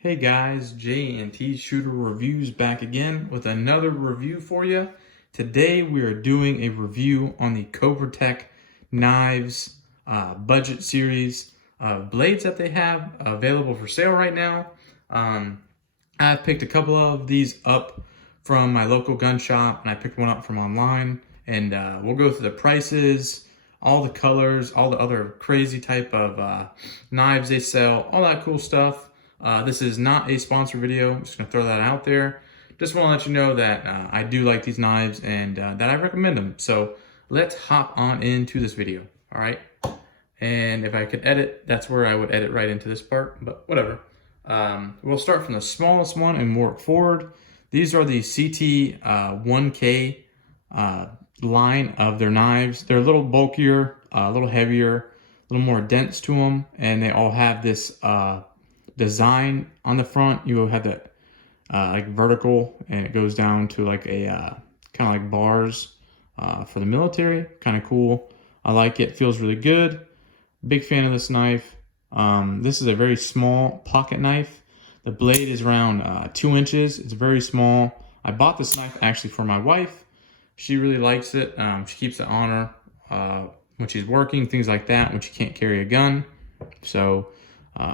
Hey guys, J&T Shooter Reviews back again with another review for you. Today we are doing a review on the Cobra knives budget series blades that they have available for sale right now. I've picked a couple of these up from my local gun shop, and I picked one up from online, and we'll go through the prices, all the colors, all the other crazy type of knives they sell, all that cool stuff. This is not a sponsored video. I'm just gonna throw that out there. Just want to let you know that I do like these knives and that I recommend them. So let's hop on into this video. All right. And if I could edit, that's where I would edit right into this part, but whatever. We'll start from the smallest one and work forward. These are the CT 1K line of their knives. They're a little bulkier, a little heavier, a little more dense to them, and they all have this design on the front. You have that like vertical, and it goes down to like a kind of like bars for the military. Kind of cool. I like it. Feels really good. Big fan of this knife. This is a very small pocket knife. The blade is around 2 inches. It's very small. I bought this knife actually for my wife. She really likes it. She keeps it on her when she's working, things like that, when she can't carry a gun. So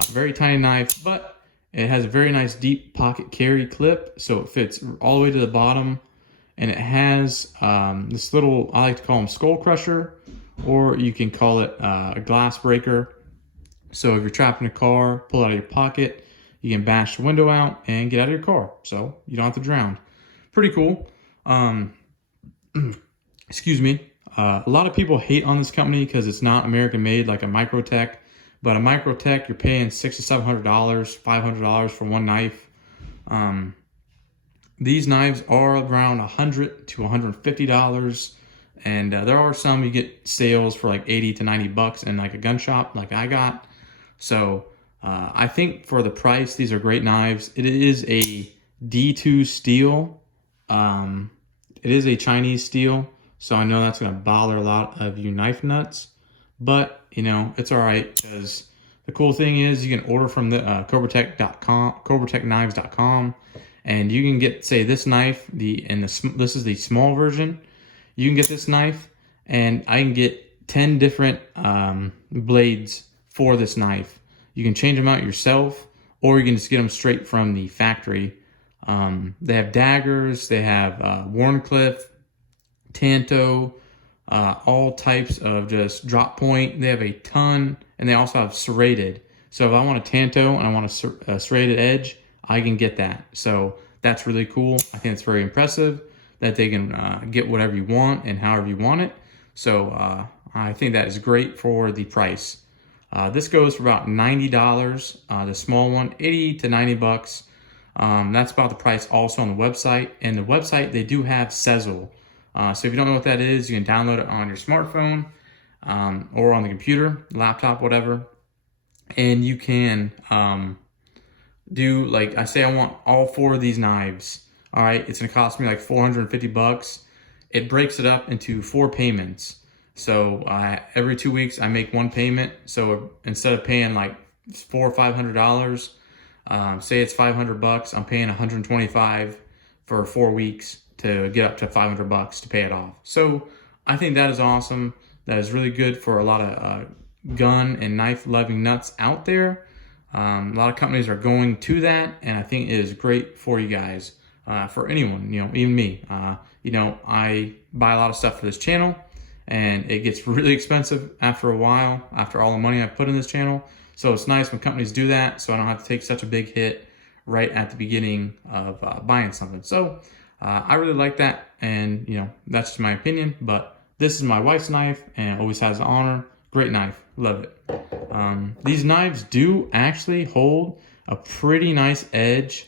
very tiny knife, but it has a very nice deep pocket carry clip, so it fits all the way to the bottom. And it has this little, I like to call them skull crusher, or you can call it a glass breaker. So if you're trapped in a car, pull it out of your pocket, you can bash the window out and get out of your car, so you don't have to drown. Pretty cool. Excuse me. A lot of people hate on this company because it's not American made like a Microtech. But a Microtech, you're paying $600 to $700, $500 for one knife. These knives are around $100 to $150, and there are some you get sales for like $80 to $90 in like a gun shop, like I got. So I think for the price, these are great knives. It is a D2 steel. It is a Chinese steel, so I know that's going to bother a lot of you knife nuts. But, you know, it's all right, because the cool thing is you can order from the cobratech.com, cobratechknives.com, and you can get, say, this knife, this is the small version. You can get this knife, and I can get 10 different blades for this knife. You can change them out yourself, or you can just get them straight from the factory. They have daggers, they have Warncliffe, Tanto, all types of just drop point. They have a ton, and they also have serrated. So if I want a Tanto and I want a serrated edge, I can get that. So that's really cool. I think it's very impressive that they can get whatever you want and however you want it. So I think that is great for the price. This goes for about $90. The small one, $80 to $90. That's about the price also on the website. And the website, they do have Sezzle. So if you don't know what that is, you can download it on your smartphone or on the computer, laptop, whatever. And you can do, like, I say I want all 4 of these knives. All right, it's going to cost me like $450. It breaks it up into 4 payments. So every 2 weeks I make one payment. So instead of paying like $400 or $500, say it's $500, I'm paying $125 for 4 weeks to get up to $500 to pay it off. So I think that is awesome. That is really good for a lot of gun and knife loving nuts out there. A lot of companies are going to that, and I think it is great for you guys, for anyone, you know, even me. You know, I buy a lot of stuff for this channel, and it gets really expensive after a while, after all the money I put in this channel. So it's nice when companies do that, so I don't have to take such a big hit right at the beginning of buying something. So I really like that, and you know, that's just my opinion, but this is my wife's knife, and it always has the honor. Great knife, love it. These knives do actually hold a pretty nice edge.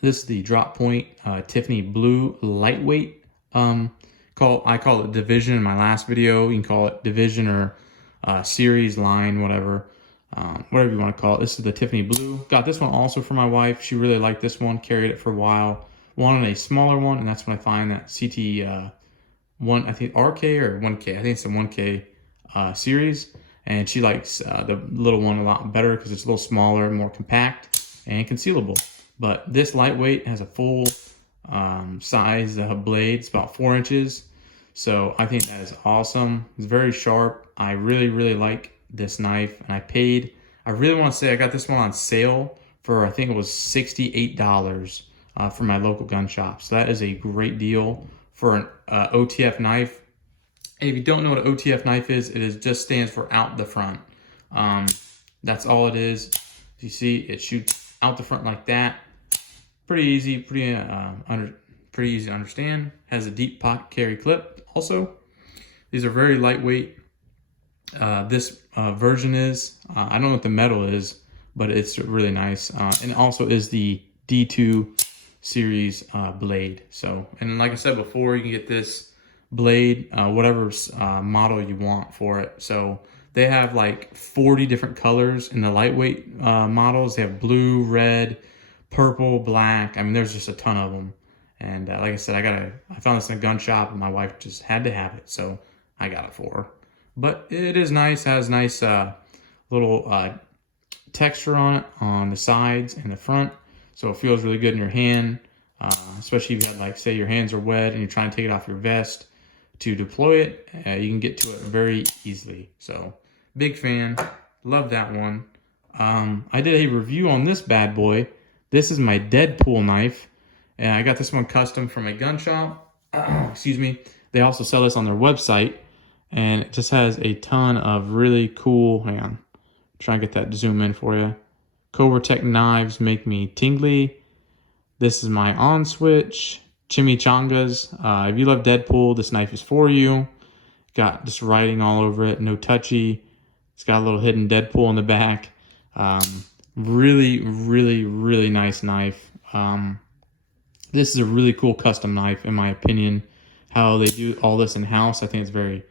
This is the drop point Tiffany blue lightweight. I call it Division in my last video. You can call it Division or series, line, whatever you want to call it. This is the Tiffany blue. Got this one also for my wife. She really liked this one, carried it for a while. Wanted a smaller one, and that's when I find that CT one, I think RK or 1K. I think it's the 1K series. and she likes the little one a lot better because it's a little smaller, more compact, and concealable. But this lightweight has a full size blade. It's about 4 inches. So I think that is awesome. It's very sharp. I really, really like this knife, and I really want to say I got this one on sale for, I think it was $68 from my local gun shop. So that is a great deal for an OTF knife. And if you don't know what an OTF knife is, just stands for out the front. That's all it is. You see, it shoots out the front like that. Pretty easy, pretty easy to understand. Has a deep pocket carry clip also. These are very lightweight. This version is, I don't know what the metal is, but it's really nice. And it also is the D2 series blade. So, and like I said before, you can get this blade, whatever model you want for it. So they have like 40 different colors in the lightweight models. They have blue, red, purple, black. I mean, there's just a ton of them. And like I said, I found this in a gun shop, and my wife just had to have it, so I got it for her. But it is nice. Has nice little texture on it on the sides and the front, so it feels really good in your hand. Especially if you had, like, say your hands are wet and you're trying to take it off your vest to deploy it, you can get to it very easily. So big fan, love that one. I did a review on this bad boy. This is my Deadpool knife, and I got this one custom from a gun shop. Excuse me. They also sell this on their website, and it just has a ton of really cool, hang on, try and get that to zoom in for you. Cobra Tech knives make me tingly. This is my on switch. Chimichangas. If you love Deadpool, this knife is for you. Got just writing all over it, no touchy. It's got a little hidden Deadpool in the back. Really, really, really nice knife. This is a really cool custom knife, in my opinion. How they do all this in-house, I think it's very,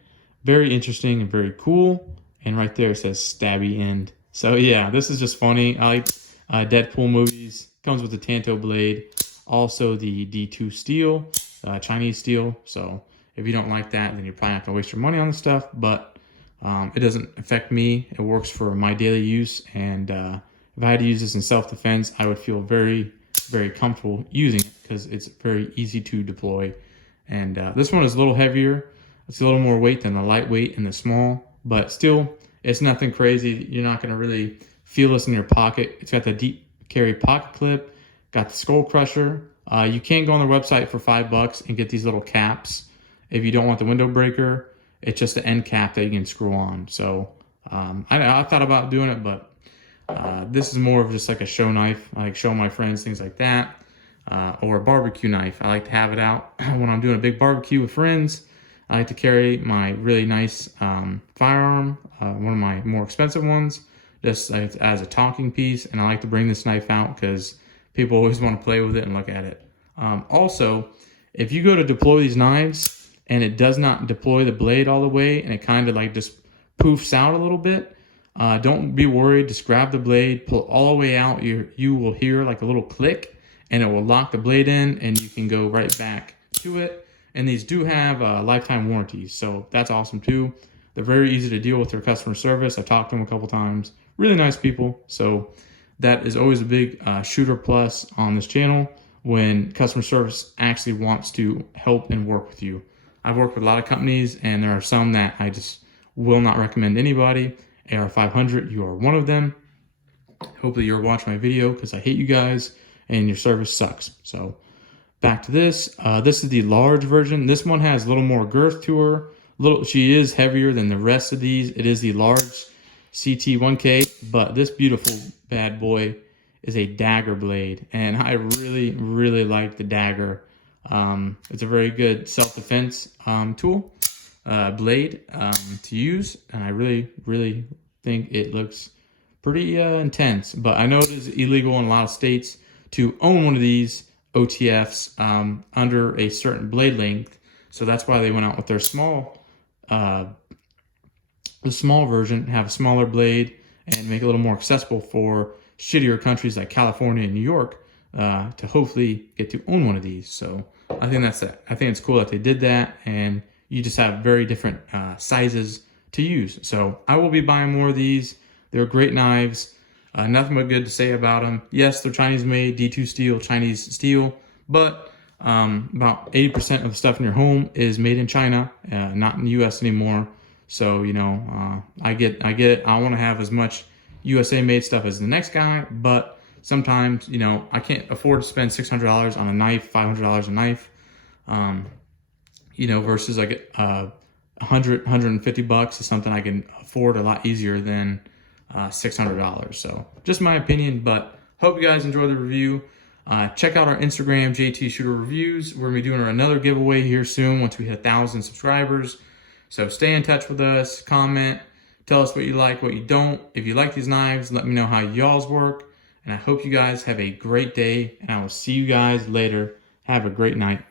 very interesting and very cool. And right there it says stabby end. So yeah, this is just funny. I like Deadpool movies. Comes with the Tanto blade. Also the D2 steel, Chinese steel. So if you don't like that, then you're probably not going to waste your money on the stuff. But it doesn't affect me. It works for my daily use. And if I had to use this in self-defense, I would feel very, very comfortable using it because it's very easy to deploy. And this one is a little heavier. It's a little more weight than the lightweight and the small, but still, it's nothing crazy. You're not going to really feel this in your pocket. It's got the deep carry pocket clip, got the skull crusher. You can go on their website for $5 and get these little caps. If you don't want the window breaker, it's just the end cap that you can screw on. So I thought about doing it, but this is more of just like a show knife. I like show my friends, things like that. Or a barbecue knife. I like to have it out when I'm doing a big barbecue with friends. I like to carry my really nice firearm, one of my more expensive ones, just as a talking piece. And I like to bring this knife out because people always want to play with it and look at it. Also, if you go to deploy these knives and it does not deploy the blade all the way and it kind of like just poofs out a little bit, don't be worried. Just grab the blade, pull it all the way out. You will hear like a little click, and it will lock the blade in, and you can go right back to it. And these do have lifetime warranties, so that's awesome too. They're very easy to deal with their customer service. I've talked to them a couple times. Really nice people. So that is always a big shooter plus on this channel when customer service actually wants to help and work with you. I've worked with a lot of companies, and there are some that I just will not recommend anybody. AR500, you are one of them. Hopefully you're watching my video because I hate you guys and your service sucks. So back to this. This is the large version. This one has a little more girth to her. She is heavier than the rest of these. It is the large CT1K, but this beautiful bad boy is a dagger blade, and I really, really like the dagger. It's a very good self-defense tool, blade to use, and I really, really think it looks pretty intense. But I know it is illegal in a lot of states to own one of these OTFs under a certain blade length, so that's why they went out with their the small version, have a smaller blade and make it a little more accessible for shittier countries like California and New York to hopefully get to own one of these. So I think that's it. I think it's cool that they did that, and you just have very different sizes to use. So I will be buying more of these. They're great knives. Nothing but good to say about them. Yes, they're Chinese made, D2 steel, Chinese steel, but about 80% of the stuff in your home is made in China, not in the US anymore. So, you know, I get it. I want to have as much USA made stuff as the next guy, but sometimes, you know, I can't afford to spend $600 on a knife, $500 a knife, you know, versus like 150 bucks is something I can afford a lot easier than $600. So just my opinion, but hope you guys enjoy the review. Check out our Instagram, JT Shooter Reviews. We're gonna be doing another giveaway here soon once we hit 1,000 subscribers. So stay in touch with us, comment, tell us what you like, what you don't. If you like these knives, let me know how y'all's work. And I hope you guys have a great day, and I will see you guys later. Have a great night.